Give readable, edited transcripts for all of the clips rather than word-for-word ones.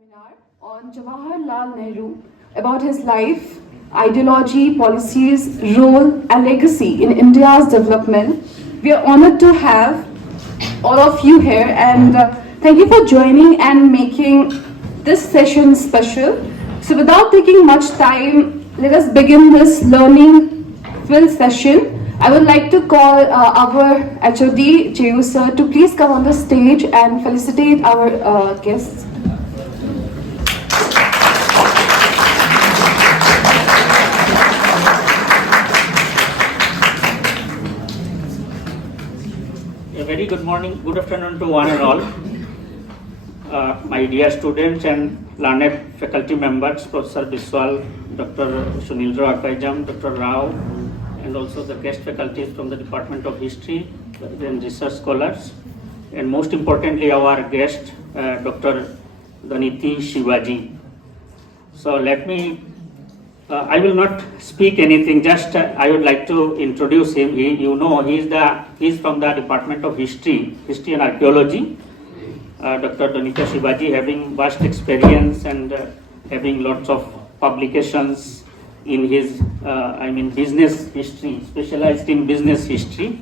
seminar on Jawahar Lal Nehru about his life, ideology, policies, role, and legacy in India's development. We are honored to have all of you here, and thank you for joining and making this session special. So, without taking much time, let us begin this learning filled session. I would like to call our HOD, JU sir, to please come on the stage and felicitate our guests. A very good morning, good afternoon to one and all. My dear students and learned faculty members, Professor Biswal, Dr. Sunildra Akajam, Dr. Rao, and also the guest faculties from the Department of History and research scholars, and most importantly our guest, Dr. Doneti Sivaji. So let me, I will not speak anything, just I would like to introduce him. He is from the Department of History and Archaeology. Dr. Doneti Sivaji, having vast experience and having lots of publications in his, business history, specialized in business history.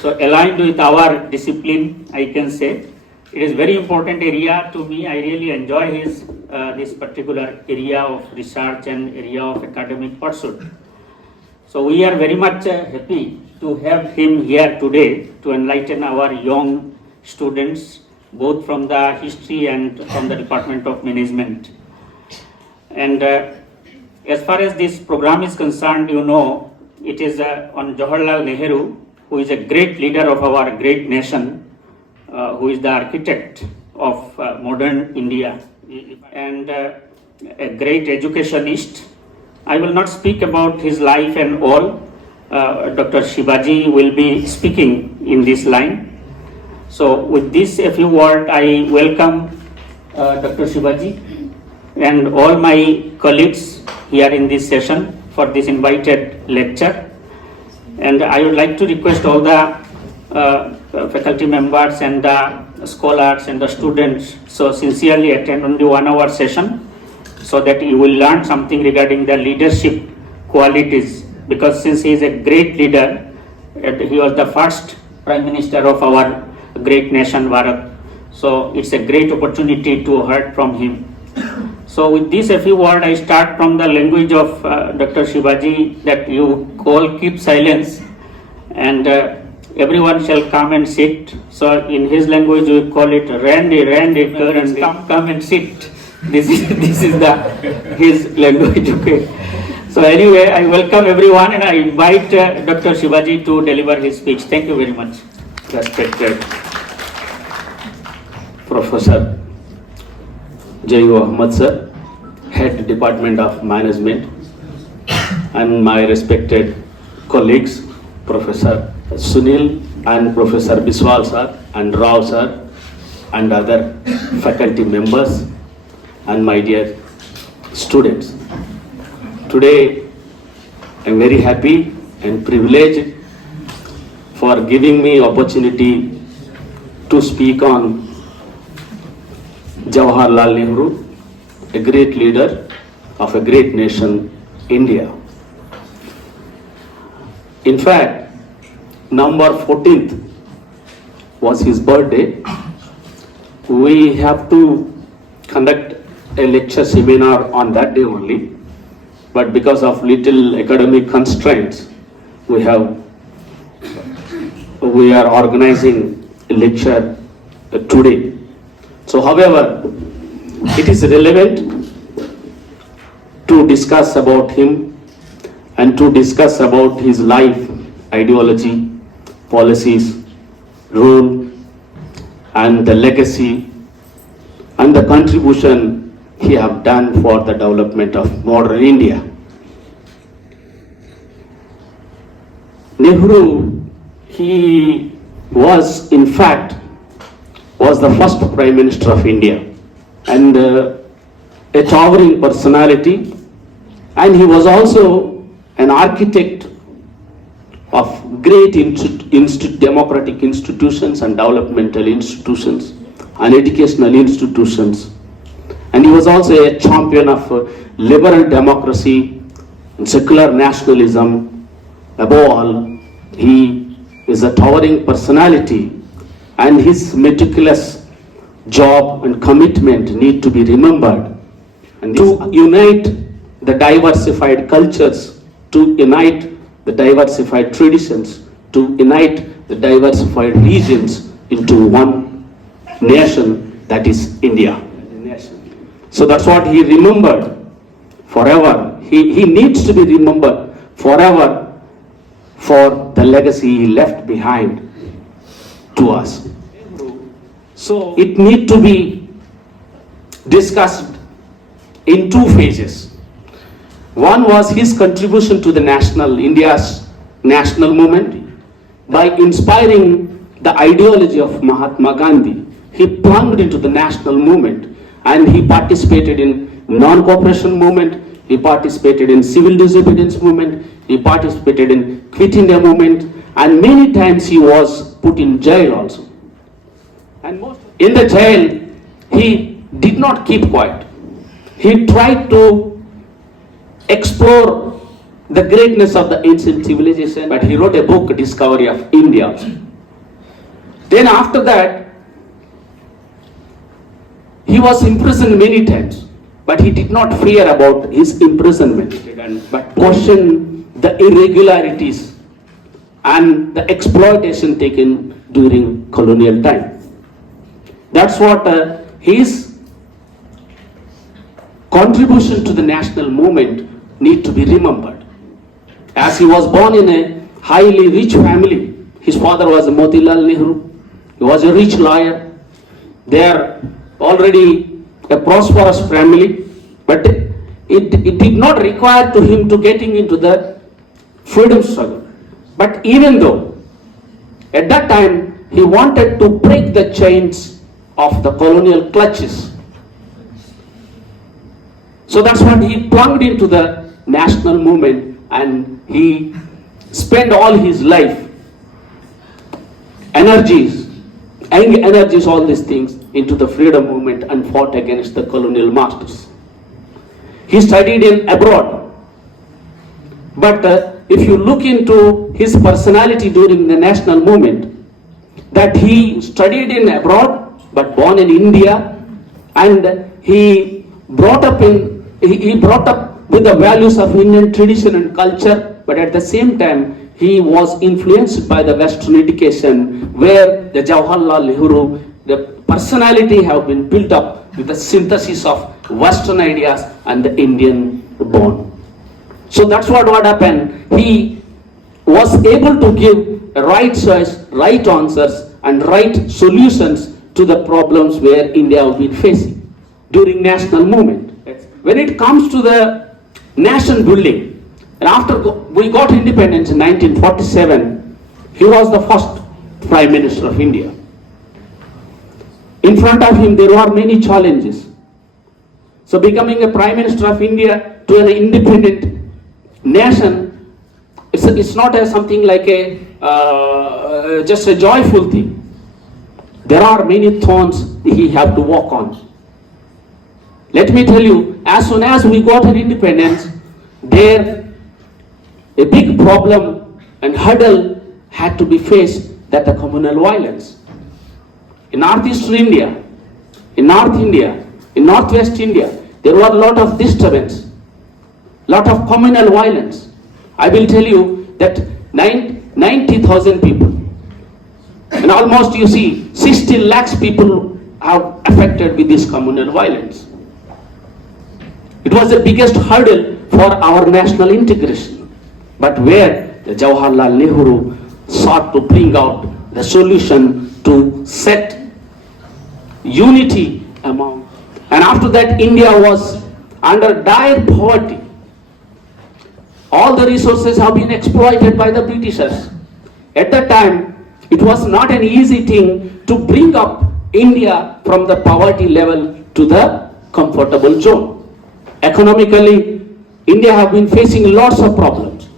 So aligned with our discipline, I can say. It is very important area to me. I really enjoy his this particular area of research and area of academic pursuit. So we are very much happy to have him here today to enlighten our young students, both from the history and from the Department of Management. And as far as this program is concerned, it is on Jawahar Lal Nehru, who is a great leader of our great nation, who is the architect of modern India and a great educationist. I will not speak about his life and all. Dr. Sivaji will be speaking in this line. So with this a few words, I welcome Dr. Sivaji and all my colleagues here in this session for this invited lecture. And I would like to request all the faculty members and the scholars and the students so sincerely attend only 1 hour session so that you will learn something regarding the leadership qualities, because since he is a great leader, he was the first Prime Minister of our great nation Bharat, so it's a great opportunity to hear from him. So with this a few words, I start from the language of Dr. Sivaji that you call keep silence, and everyone shall come and sit. So in his language we call it Randy, come and sit. This is his language. Okay. So anyway, I welcome everyone and I invite Dr. Sivaji to deliver his speech. Thank you very much. Respected Professor J.U. Ahmad sir, Head Department of Management, and my respected colleagues, Professor Sunil and Professor Biswal sir and Rao sir and other faculty members and my dear students. Today I am very happy and privileged for giving me opportunity to speak on Jawahar Lal Nehru, a great leader of a great nation, India. In fact, November 14th was his birthday. We have to conduct a lecture seminar on that day only, but because of little academic constraints, we are organizing a lecture today. So however, it is relevant to discuss about him and to discuss about his life, ideology, policies, role, and the legacy and the contribution he have done for the development of modern India. Nehru, he was in fact the first Prime Minister of India and a towering personality, and he was also an architect of great democratic institutions and developmental institutions and educational institutions And he was also a champion of liberal democracy and secular nationalism. Above all, he is a towering personality, and his meticulous job and commitment need to be remembered. And to unite the diversified cultures, to unite the diversified traditions, to unite the diversified regions into one nation, that is India. So that's what he remembered forever. He needs to be remembered forever for the legacy he left behind to us. So it needs to be discussed in two phases. One was his contribution to the India's national movement. By inspiring the ideology of Mahatma Gandhi, he plunged into the national movement, and he participated in non-cooperation movement, he participated in civil disobedience movement, he participated in Quit India movement, and many times he was put in jail also. And in the jail, he did not keep quiet. He tried to explore the greatness of the ancient civilization, but he wrote a book, Discovery of India. Then after that, he was imprisoned many times, but he did not fear about his imprisonment, but questioned the irregularities and the exploitation taken during colonial time. That's what his contribution to the national movement need to be remembered. As he was born in a highly rich family, his father was Motilal Nehru, he was a rich lawyer. They are already a prosperous family, but it did not require to him to getting into the freedom struggle. But even though at that time he wanted to break the chains of the colonial clutches, so that's when he plunged into the national movement, and he spent all his life, energies, all these things into the freedom movement and fought against the colonial masters. He studied in abroad, but if you look into his personality during the national movement, that he studied in abroad but born in India, and he brought up with the values of Indian tradition and culture, but at the same time he was influenced by the Western education, where the Jawahar Lal Nehru, the personality have been built up with the synthesis of Western ideas and the Indian born. So that's what happened. He was able to give right choice, right answers, and right solutions to the problems where India has been facing during national movement. When it comes to the nation building, and after we got independence in 1947, he was the first Prime Minister of India. In front of him, there were many challenges. So becoming a Prime Minister of India to an independent nation, it's not something like just a joyful thing. There are many thorns he had to walk on. Let me tell you, as soon as we got an independence, there a big problem and hurdle had to be faced, that the communal violence. In northeastern India, in North India, in northwest India, there were a lot of disturbance, lot of communal violence. I will tell you that 90,000 people, and almost you see 60 lakhs people are affected with this communal violence. It was the biggest hurdle for our national integration, but where the Jawahar Lal Nehru sought to bring out the solution to set unity among. And after that, India was under dire poverty. All the resources have been exploited by the Britishers. At that time, it was not an easy thing to bring up India from the poverty level to the comfortable zone. Economically, India have been facing lots of problems.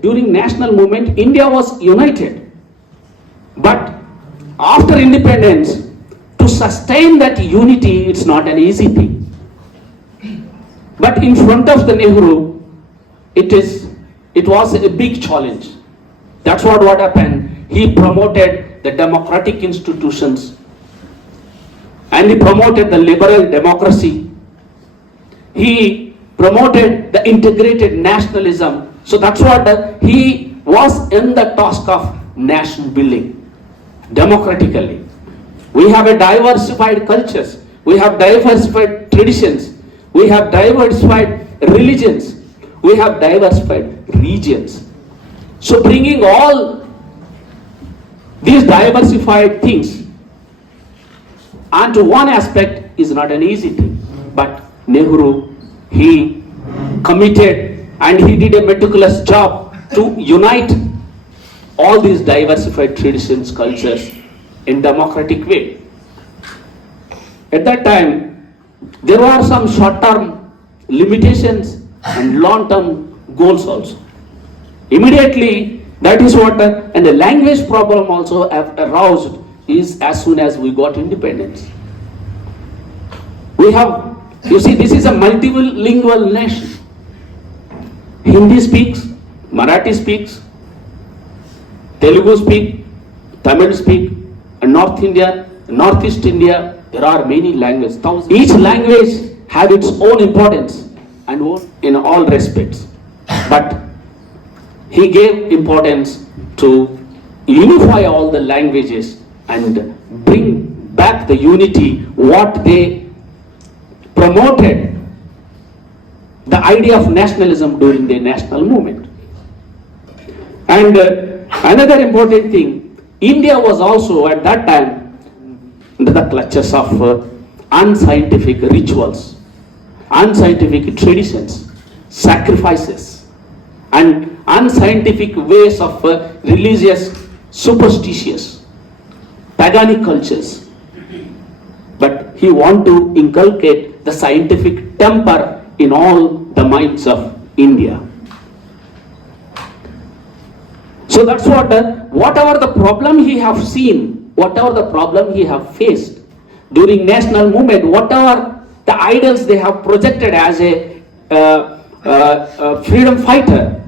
During national movement, India was united. But after independence, to sustain that unity, it's not an easy thing. But in front of the Nehru, it was a big challenge. That's what happened. He promoted the democratic institutions and he promoted the liberal democracy. He promoted the integrated nationalism. So that's what he was in the task of nation building democratically. We have a diversified cultures. We have diversified traditions. We have diversified religions. We have diversified regions. So bringing all these diversified things onto one aspect is not an easy thing. But Nehru, he committed and he did a meticulous job to unite all these diversified traditions, cultures in democratic way. At that time, there were some short-term limitations and long-term goals also. Immediately, that is what, and the language problem also aroused is as soon as we got independence. We have, you see, this is a multilingual nation. Hindi speaks, Marathi speaks, Telugu speak, Tamil speak, and North India, Northeast India, there are many languages. Each language has its own importance and in all respects. But he gave importance to unify all the languages and bring back the unity, what they promoted, the idea of nationalism during the national movement. And another important thing, India was also at that time under the clutches of unscientific rituals, unscientific traditions, sacrifices, and unscientific ways of religious, superstitious, paganic cultures. But he wanted to inculcate the scientific temper in all the minds of India. So that's what, whatever the problem he have seen, whatever the problem he have faced during national movement, whatever the idols they have projected as a freedom fighter,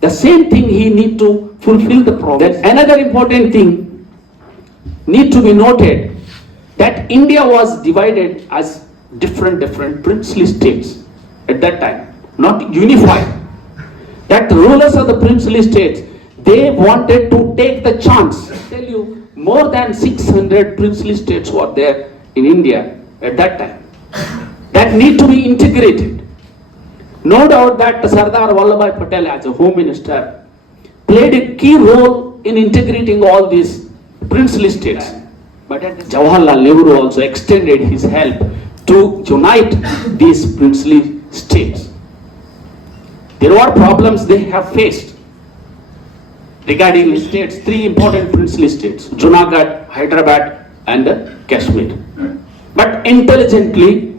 the same thing he need to fulfill the promise. Then another important thing need to be noted, that India was divided as different princely states at that time, not unified. That the rulers of the princely states, they wanted to take the chance. I tell you, more than 600 princely states were there in India at that time, that need to be integrated. No doubt that Sardar Vallabhbhai Patel as a home minister played a key role in integrating all these princely states. But Jawahar Lal Nehru also extended his help to unite these princely states. There were problems they have faced regarding states, three important princely states, Junagadh, Hyderabad and Kashmir. But intelligently,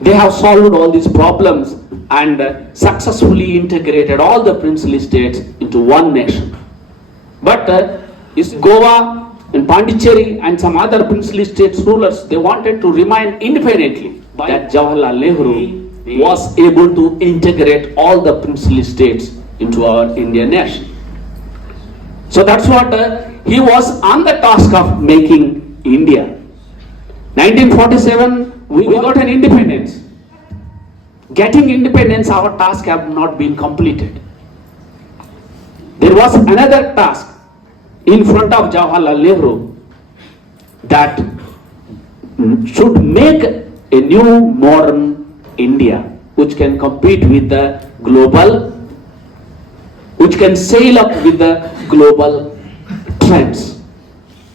they have solved all these problems and successfully integrated all the princely states into one nation. But Goa and Pondicherry and some other princely states rulers, they wanted to remain independently. That Jawaharlal Nehru was able to integrate all the princely states into our Indian nation. So that's what he was on the task of making India. 1947, we got an independence. Getting independence, our task have not been completed. There was another task in front of Jawaharlal Nehru, that should make a new modern India which can compete with the global, which can sail up with the global trends.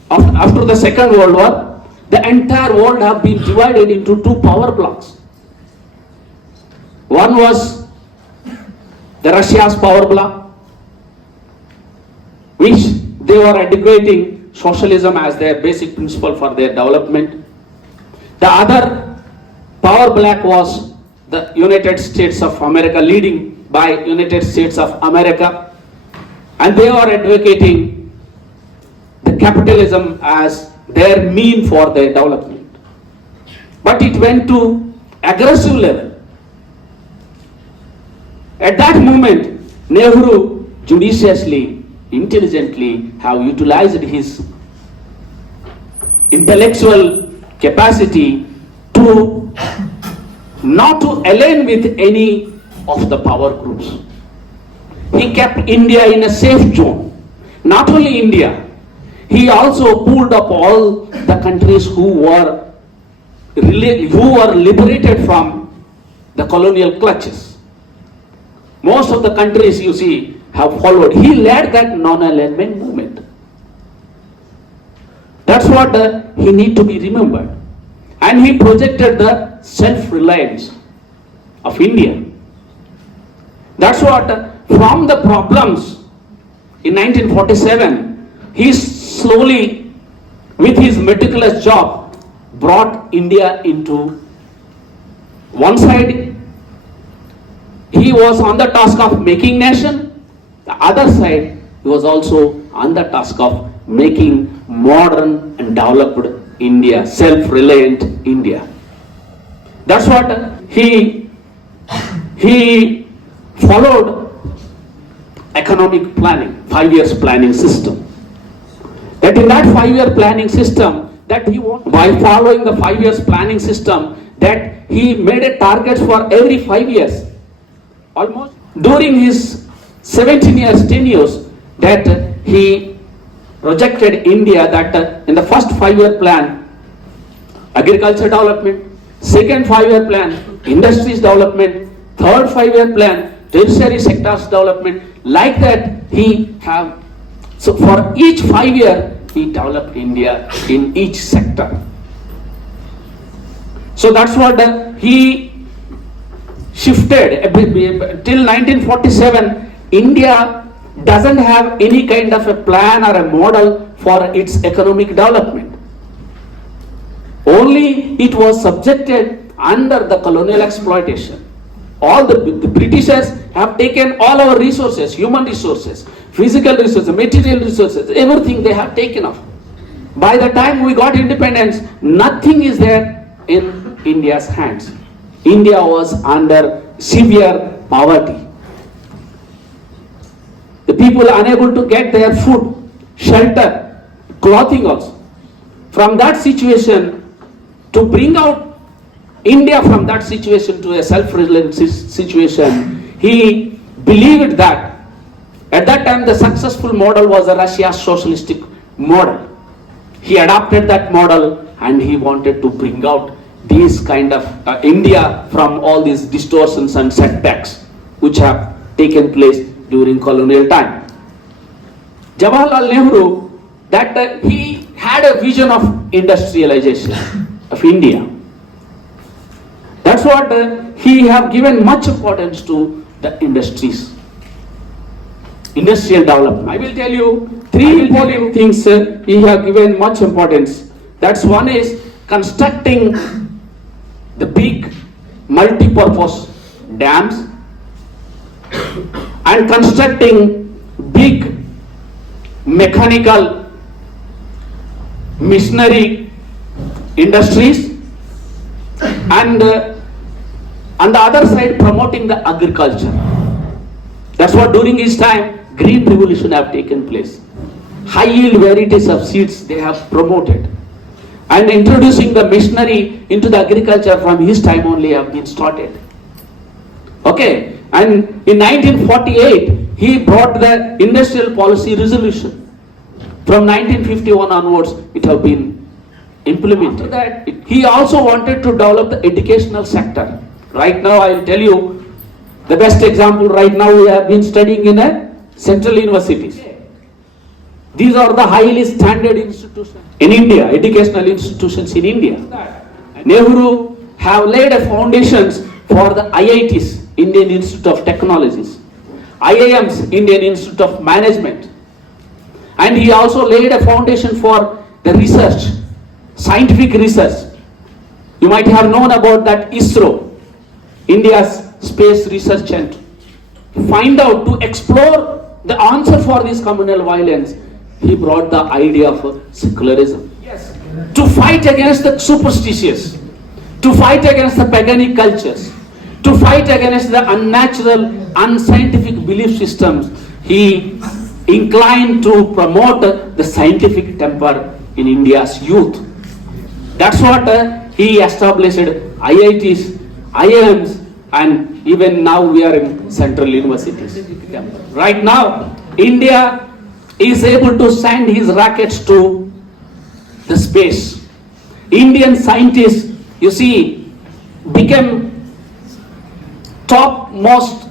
After the Second World War, the entire world have been divided into two power blocks. One was the Russia's power bloc, which they were advocating socialism as their basic principle for their development. The other power bloc was the United States of America, leading by United States of America, and they were advocating the capitalism as their mean for their development. But it went to aggressive level. At that moment, Nehru judiciously, intelligently have utilized his intellectual capacity to not to align with any of the power groups. He kept India in a safe zone. Not only India, he also pulled up all the countries who were liberated from the colonial clutches. Most of the countries you see have followed. He led that non-alignment movement. That's what he need to be remembered. And he projected the self-reliance of India. That's what, from the problems in 1947, he slowly, with his meticulous job, brought India into one side. He was on the task of making nation. The other side, he was also on the task of making modern and developed India, self-reliant India. That's what he followed. Economic planning, 5 years planning system. That in that 5-year planning system, that he wanted, by following the 5 years planning system, that he made a target for every 5 years. Almost during his 17 years tenure, that he projected India that in the first 5-year plan, agriculture development, second 5-year plan, industries development, third 5-year plan, tertiary sectors development. Like that he have, so for each 5 year he developed India in each sector. So that's what he shifted. Till 1947, India doesn't have any kind of a plan or a model for its economic development. Only it was subjected under the colonial exploitation. All the Britishers have taken all our resources, human resources, physical resources, material resources, everything they have taken off. By the time we got independence, nothing is there in India's hands. India was under severe poverty. The people are unable to get their food, shelter, clothing also. From that situation, to bring out India from that situation to a self-reliant situation, he believed that at that time the successful model was a Russia's socialistic model. He adopted that model and he wanted to bring out these kind of India from all these distortions and setbacks which have taken place during colonial time. Jawahar Lal Nehru, that he had a vision of industrialization of India. That's what he have given much importance to the industries, industrial development. I will tell you 3 important things he have given much importance. That's one is constructing the big multi-purpose dams and constructing big mechanical machinery industries, and on the other side promoting the agriculture. That's what during his time green revolution have taken place. High yield varieties of seeds they have promoted, and introducing the machinery into the agriculture from his time only have been started. Okay, and in 1948 he brought the industrial policy resolution. From 1951 onwards it have been implemented. After that, he also wanted to develop the educational sector. Right now I will tell you the best example. Right now we have been studying in a central universities. These are the highly standard institutions in India, educational institutions in India. Nehru have laid a foundations for the IITs, Indian Institute of Technologies, IIMs, Indian Institute of Management, and he also laid a foundation for the research, scientific research. You might have known about that ISRO, India's Space Research Center. To find out, to explore the answer for this communal violence, he brought the idea of secularism. Yes, to fight against the superstitious, to fight against the paganic cultures, to fight against the unnatural, unscientific belief systems. He inclined to promote the scientific temper in India's youth. That's what he established IITs, IIMs, and even now we are in central universities. Right now, India is able to send his rockets to the space. Indian scientists, you see, became topmost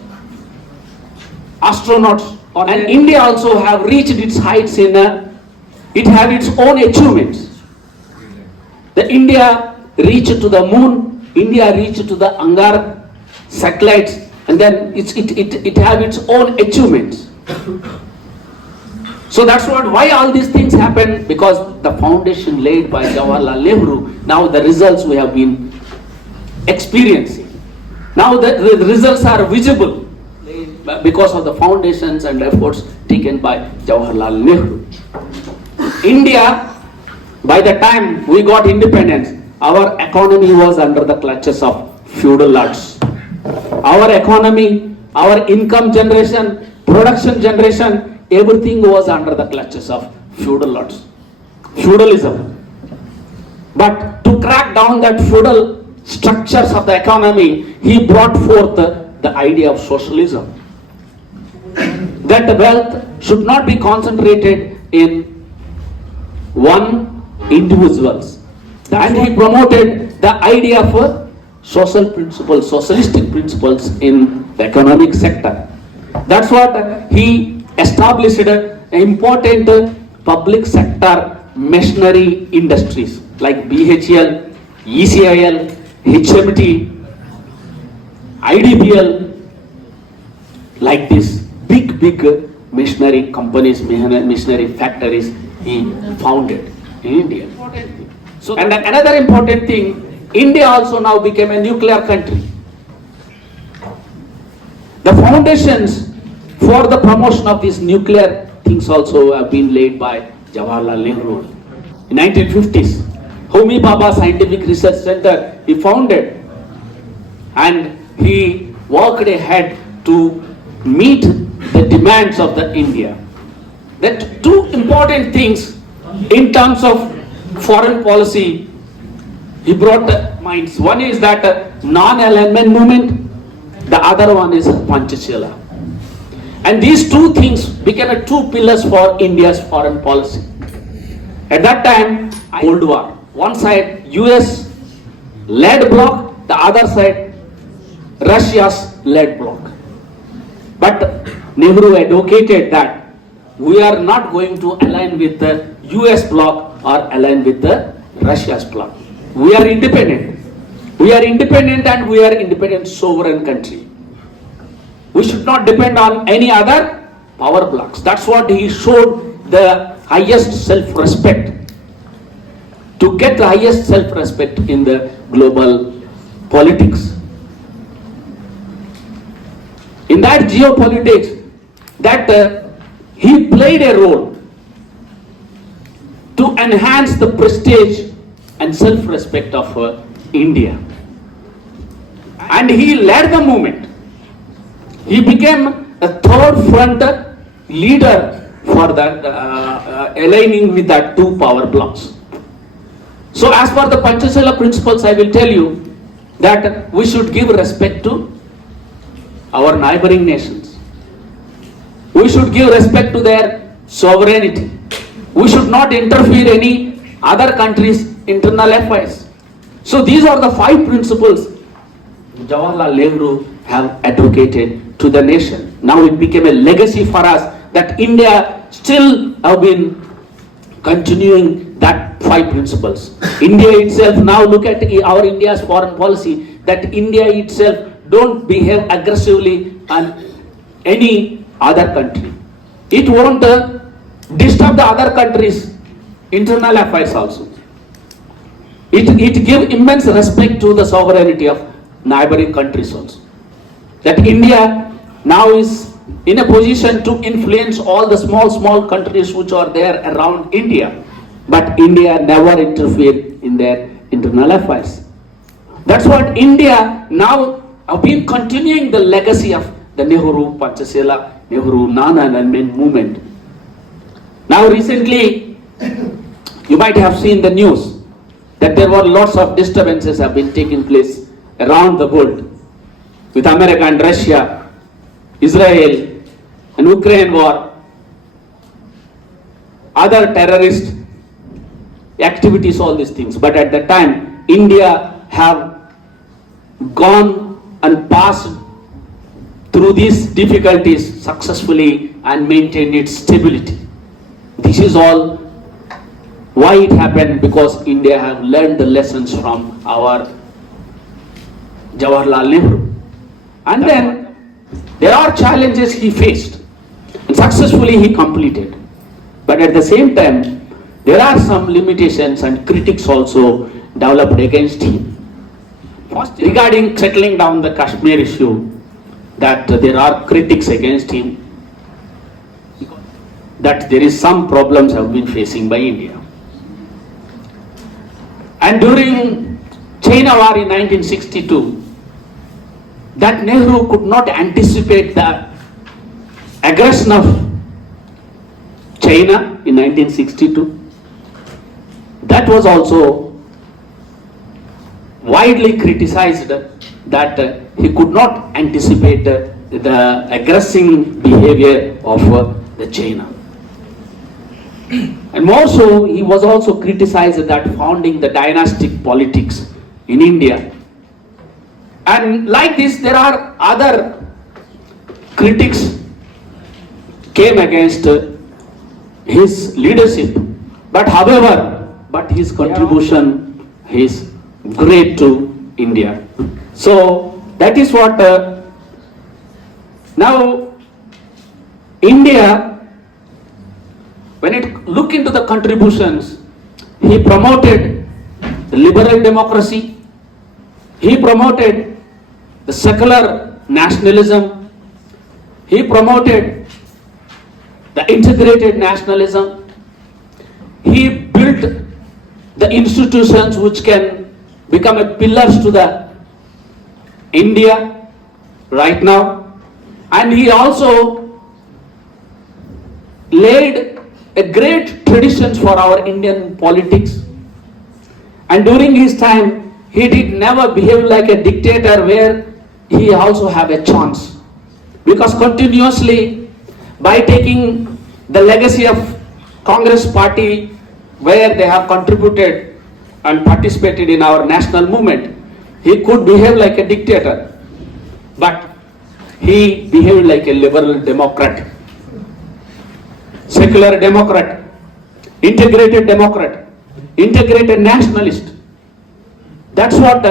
astronauts, and India also have reached its heights in it have its own achievements. The India reached to the moon, India reached to the Angar satellites, and then it have its own achievements. So that's why all these things happen, because the foundation laid by Jawahar Lal Nehru, now the results we have been experiencing. Now the results are visible because of the foundations and efforts taken by Jawahar Lal Nehru. India, by the time we got independence, our economy was under the clutches of feudal lords. Our economy, our income generation, production generation, everything was under the clutches of feudal lords. Feudalism. But to crack down that feudal structures of the economy, he brought forth the idea of socialism. That the wealth should not be concentrated in one individuals. And he promoted the idea of social principles, socialistic principles in the economic sector. That's what he established important public sector machinery industries like BHEL, ECIL, HMT, IDPL, like this big machinery companies, machinery factories he founded in India. So, and another important thing, India also now became a nuclear country. The foundations for the promotion of these nuclear things also have been laid by Jawahar Lal Nehru. In 1950s, Homi Bhabha Scientific Research Center he founded, and he worked ahead to meet the demands of the India. That two important things in terms of foreign policy he brought minds. One is that non-alignment movement, the other one is Panchashila. And these two things became two pillars for India's foreign policy. At that time, Cold War. One side US led bloc, the other side Russia's led bloc. But Nehru advocated that we are not going to align with the US bloc or align with the Russia's bloc. We are independent. We are independent, and we are independent sovereign country. We should not depend on any other power blocks. That's what he showed, the highest self-respect. To get the highest self-respect in the global politics. In that geopolitics, that he played a role to enhance the prestige and self-respect of India. And he led the movement. He became a third front leader for that aligning with that two power blocks. So as per the Panchashila principles, I will tell you that we should give respect to our neighboring nations. We should give respect to their sovereignty. We should not interfere any other country's internal affairs. So these are the 5 principles Jawahar Lal Nehru have advocated to the nation. Now it became a legacy for us that India still have been continuing that 5 principles. India itself, now look at our India's foreign policy, that India itself don't behave aggressively on any other country. It won't disturb the other countries' internal affairs also. It gives immense respect to the sovereignty of neighboring countries also. That India now is in a position to influence all the small countries which are there around India. but India never interfered in their internal affairs. That's what India now have been continuing the legacy of the Nehru, Panchashila, Nehru, Nana and movement. Now recently, you might have seen the news that there were lots of disturbances have been taking place around the world with America and Russia, Israel and Ukraine war, other terrorist activities, all these things. But at the time, India have gone and passed through these difficulties successfully and maintained its stability. This is all why it happened, because India have learned the lessons from our Jawahar Lal Nehru. And then there are challenges he faced and successfully he completed. But at the same time, there are some limitations and critics also developed against him. First, regarding settling down the Kashmir issue, that there are critics against him, that there is some problems have been facing by India. And during China war in 1962, that Nehru could not anticipate the aggression of China in 1962. That was also widely criticized, that he could not anticipate the aggressive behavior of the China. And more so, he was also criticized that founding the dynastic politics in India. And like this, there are other critics came against his leadership. But however, his contribution is great to India. So that is what now India, when it look into the contributions, he promoted the liberal democracy, he promoted the secular nationalism, he promoted the integrated nationalism, he built the institutions which can become a pillars to the India right now, and he also laid a great traditions for our Indian politics. And during his time, he did never behave like a dictator where he also have a chance, because continuously by taking the legacy of Congress party, where they have contributed and participated in our national movement, he could behave like a dictator, but he behaved like a liberal democrat, secular democrat, integrated nationalist. That's what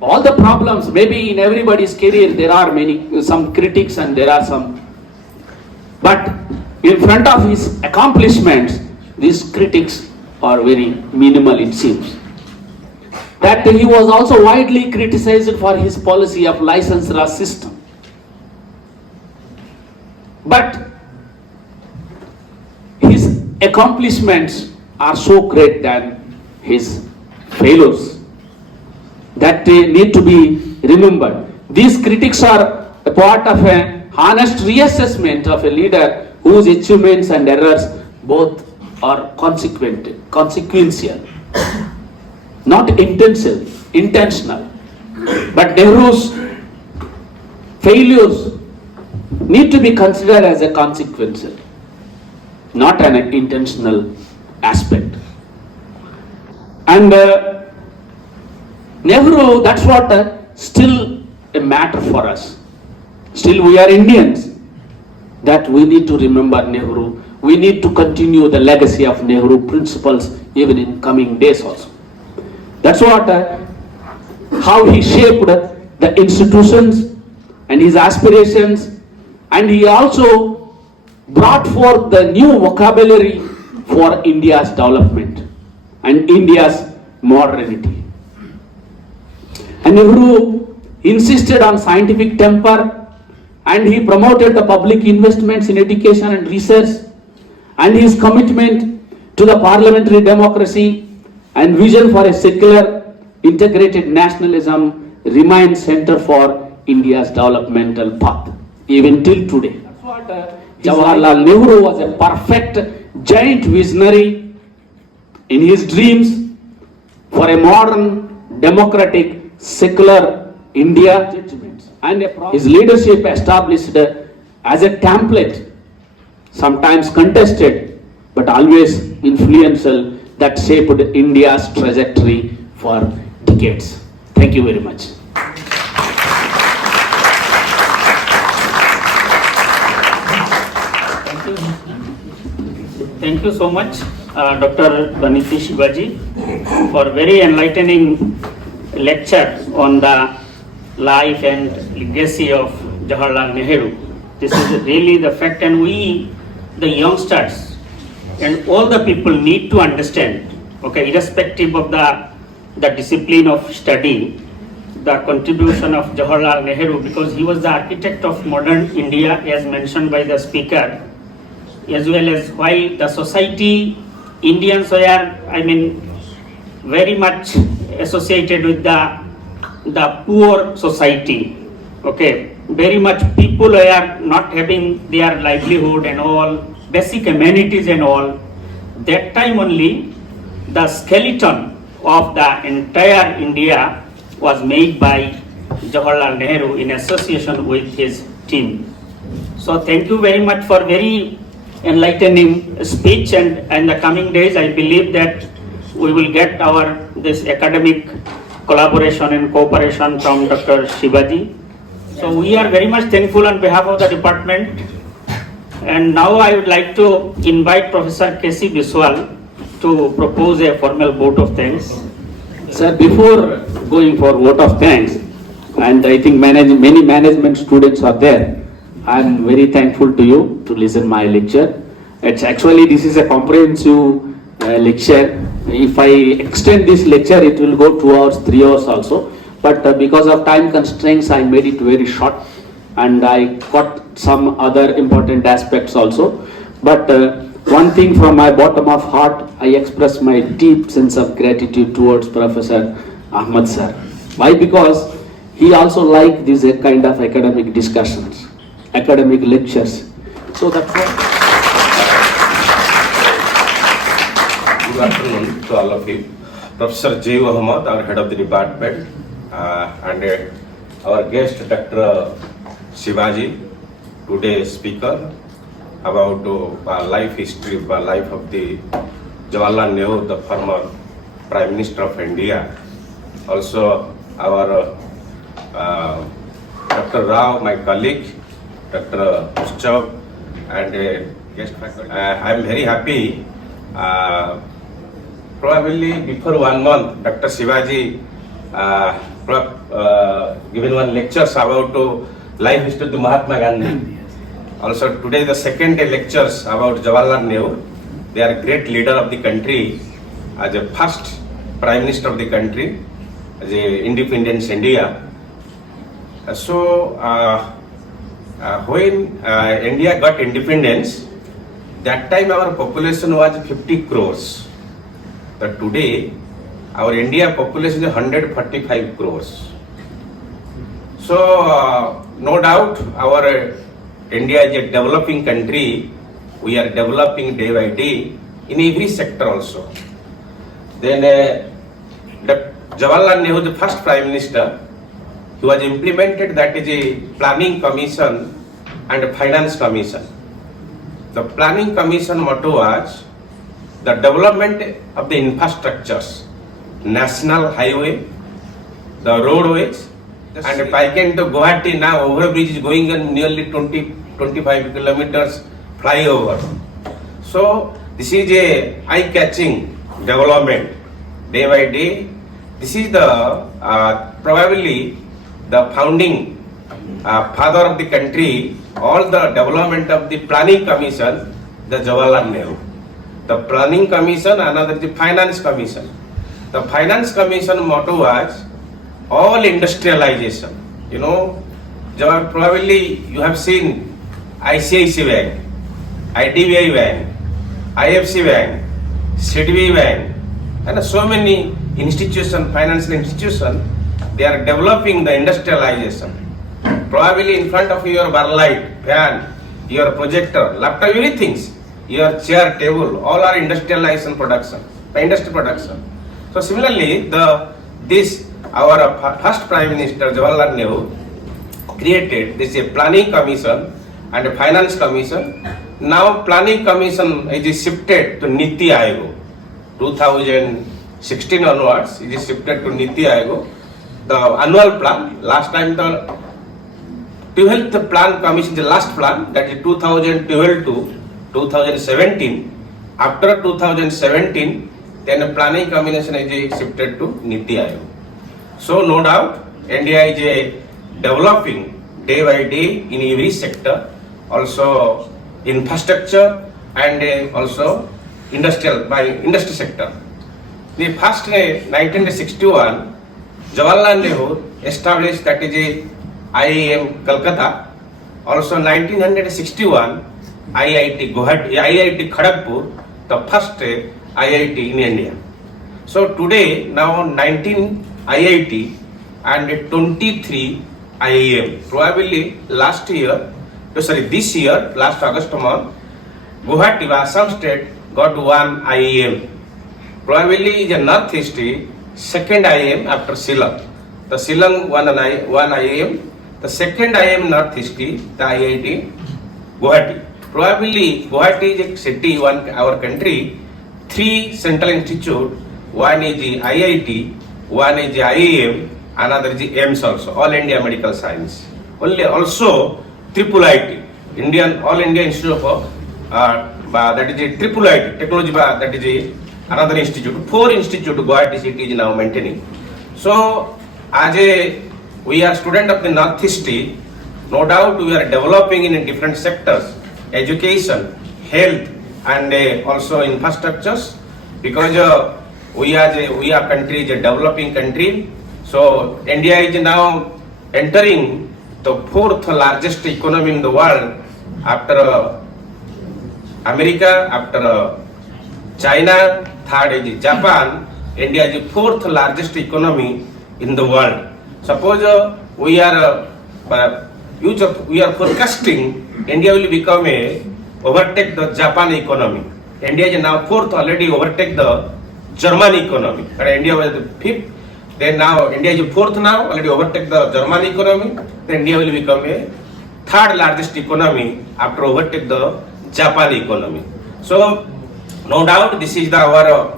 all the problems, maybe in everybody's career there are some critics and there are some, but in front of his accomplishments, these critics are very minimal, it seems. That he was also widely criticized for his policy of licensor system. But his accomplishments are so great than his failures that they need to be remembered. These critics are a part of an honest reassessment of a leader whose achievements and errors both are consequential, not intentional. But Nehru's failures need to be considered as a consequential, not an intentional aspect. And Nehru, that's what still a matter for us. Still we are Indians, that we need to remember Nehru. We need to continue the legacy of Nehru principles even in coming days also. That's what, how he shaped the institutions and his aspirations, and he also brought forth the new vocabulary for India's development and India's modernity. And Nehru insisted on scientific temper, and he promoted the public investments in education and research, and his commitment to the parliamentary democracy and vision for a secular, integrated nationalism remains center for India's developmental path, even till today. That's what Jawahar Lal Nehru was a perfect giant visionary in his dreams for a modern, democratic, secular India, and his leadership established as a template, sometimes contested, but always influential, that shaped India's trajectory for decades. Thank you very much. Thank you so much, Dr. Doneti Sivaji, for very enlightening lecture on the life and legacy of Jawahar Lal Nehru. This is really the fact, and we, the youngsters, and all the people need to understand, okay, irrespective of the discipline of study, the contribution of Jawahar Lal Nehru, because he was the architect of modern India, as mentioned by the speaker, as well as while the society, Indians were, very much associated with the poor society, okay, very much people were not having their livelihood and all, basic amenities and all. That time only, the skeleton of the entire India was made by Jawahar Lal Nehru in association with his team. So thank you very much for very enlightening speech, and in the coming days I believe that we will get this academic collaboration and cooperation from Dr. Sivaji. So we are very much thankful on behalf of the department, and now I would like to invite Professor K.C. Biswal to propose a formal vote of thanks. Sir, before going for vote of thanks, and I think many management students are there, I am very thankful to you to listen my lecture. It's actually, this is a comprehensive lecture. If I extend this lecture, it will go 2 hours, 3 hours also. But because of time constraints, I made it very short, and I got some other important aspects also. But one thing from my bottom of heart, I express my deep sense of gratitude towards Professor Ahmad sir. Why? Because he also liked these kind of academic discussions, academic lectures. So that's what. Good afternoon to all of you. Professor J. Ahmad, our head of the department, and our guest Dr. Sivaji, today's speaker about life history, life of the Jawahar Lal Nehru, the former Prime Minister of India. Also our Dr. Rao, my colleague, Dr. Ushchav, and guest faculty. I am very happy. Probably before 1 month, Dr. Sivaji given one lecture about life history of Mahatma Gandhi. Also today the second day lectures about Jawahar Lal Nehru. They are a great leader of the country, as a first Prime Minister of the country, as a independence India. When India got independence, that time our population was 50 crores. But today, our India population is 145 crores. So, no doubt, our India is a developing country. We are developing day by day in every sector also. Then, Jawahar Lal Nehru, the first Prime Minister, he was implemented, that is a Planning Commission and a Finance Commission. The Planning Commission motto was the development of the infrastructures, national highway, the roadways, and if I can to Guwahati now, overbridge is going on nearly 20-25 kilometers flyover. So this is a eye-catching development day by day. This is the probably the founding father of the country. All the development of the Planning Commission, the Jawahar Lal Nehru. The Planning Commission, another the Finance Commission. The Finance Commission motto was all industrialization. You know, probably you have seen ICICI Bank, IDBI Bank, IFC Bank, SIDBI Bank, and so many institutions, financial institutions, they are developing the industrialization. Probably in front of your bar light, fan, your projector, laptop, everything, your chair, table, all are industrialization production, industry production. So similarly, our first Prime Minister Jawahar Lal Nehru created this a planning commission and a finance commission. Now planning commission is shifted to Niti Aayog. 2016 onwards, it is shifted to Niti Aayog. The annual plan, last time the 12th plan commission, the last plan, that is 2012 to 2017. After 2017, then a planning commission is shifted to Niti Aayog. So no doubt, India is developing day by day in every sector, also infrastructure and also industry sector. The first 1961, Jawahar Lal Nehru established that is a IIM Calcutta. Also 1961, IIT Guwahati, IIT Kharagpur, the first IIT in India. So today, now 19 IIT and 23 IIM. Probably this year, last August month, Guwahati, Assam state got one IIM. Probably is a Northeast second IIM after Shillong. The Shillong one IIM. The second IIM Northeast, the IIT Guwahati. Probably Guwahati is a city, our country, three central institute. One is the IIT, one is the IIM, another is the AIMS also, All India Medical Science. Also Triple IT, All India Institute of that is a Triple IT, Technology, that is another institute. 4 institute Guwahati city is now maintaining. So as we are student of the Northeast, no doubt we are developing in different sectors, education, health, and also infrastructures, because we are country is a developing country. So India is now entering the 4th largest economy in the world after America, after China, 3rd is Japan. India is the 4th largest economy in the world. Suppose we are forecasting India will become overtake the Japan economy. India is now 4th, already overtake the German economy. And India was the 5th. Then now India is 4th now, already overtake the German economy. Then India will become a 3rd largest economy after overtake the Japan economy. So no doubt this is our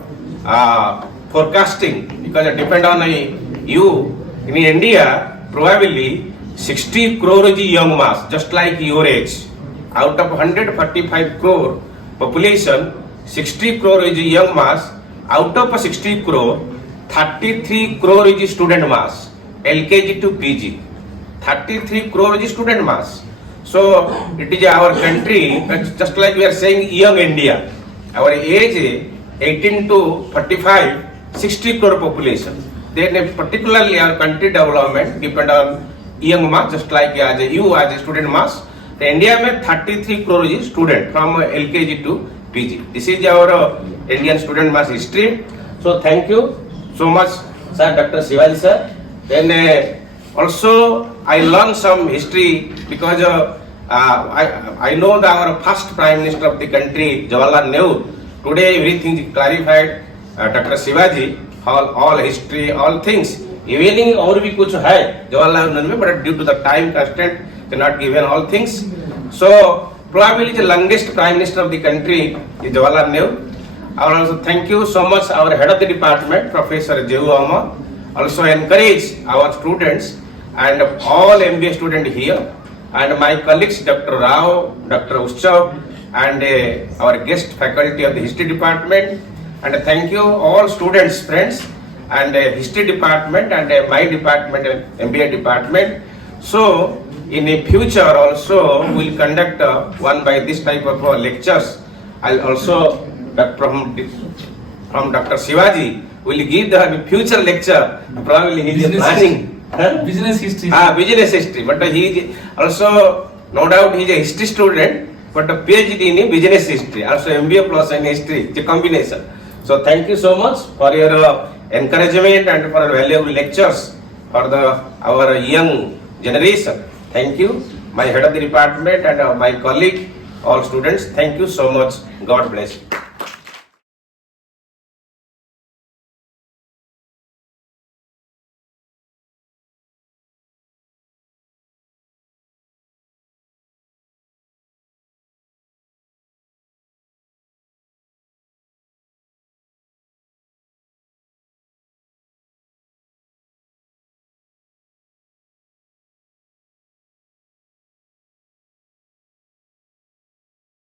forecasting, because it depends on you. In India, probably 60 crore is young mass, just like your age. Out of 145 crore population, 60 crore is young mass. Out of 60 crore, 33 crore is student mass, LKG to PG. 33 crore is student mass. So it is our country, just like we are saying young India. Our age 18 to 45, 60 crore population. Then particularly our country development depend on young mass, just like as a student mass. The India में 33 crore is student from LKG to PG. This is our Indian student mass history. So thank you so much, sir, Dr. Sivaji sir. Then also I learned some history, because I know that our first Prime Minister of the country, Jawahar Lal Nehru. Today everything is clarified. Dr. Sivaji, all history, all things. Evening और भी कुछ है Jawaharlal Nehru, but due to the time constraint, cannot given all things. So probably the youngest Prime Minister of the country is Jawahar Lal Nehru. I will also thank you so much, our head of the department, Professor Jehu Amma. Also encourage our students and all MBA students here, and my colleagues, Dr. Rao, Dr. Ushchav, and our guest faculty of the history department. And thank you all students, friends, and history department and my department, MBA department. So in the future also we will conduct one by this type of lectures. I'll also from Dr. Sivaji will give the future lecture. Probably he is planning business history. Business history. But he is also, no doubt, he is a history student, but a PhD in business history. Also MBA plus and history, the combination. So thank you so much for your encouragement and for valuable lectures for our young generation. Thank you, my head of the department and my colleague, all students. Thank you so much. God bless you.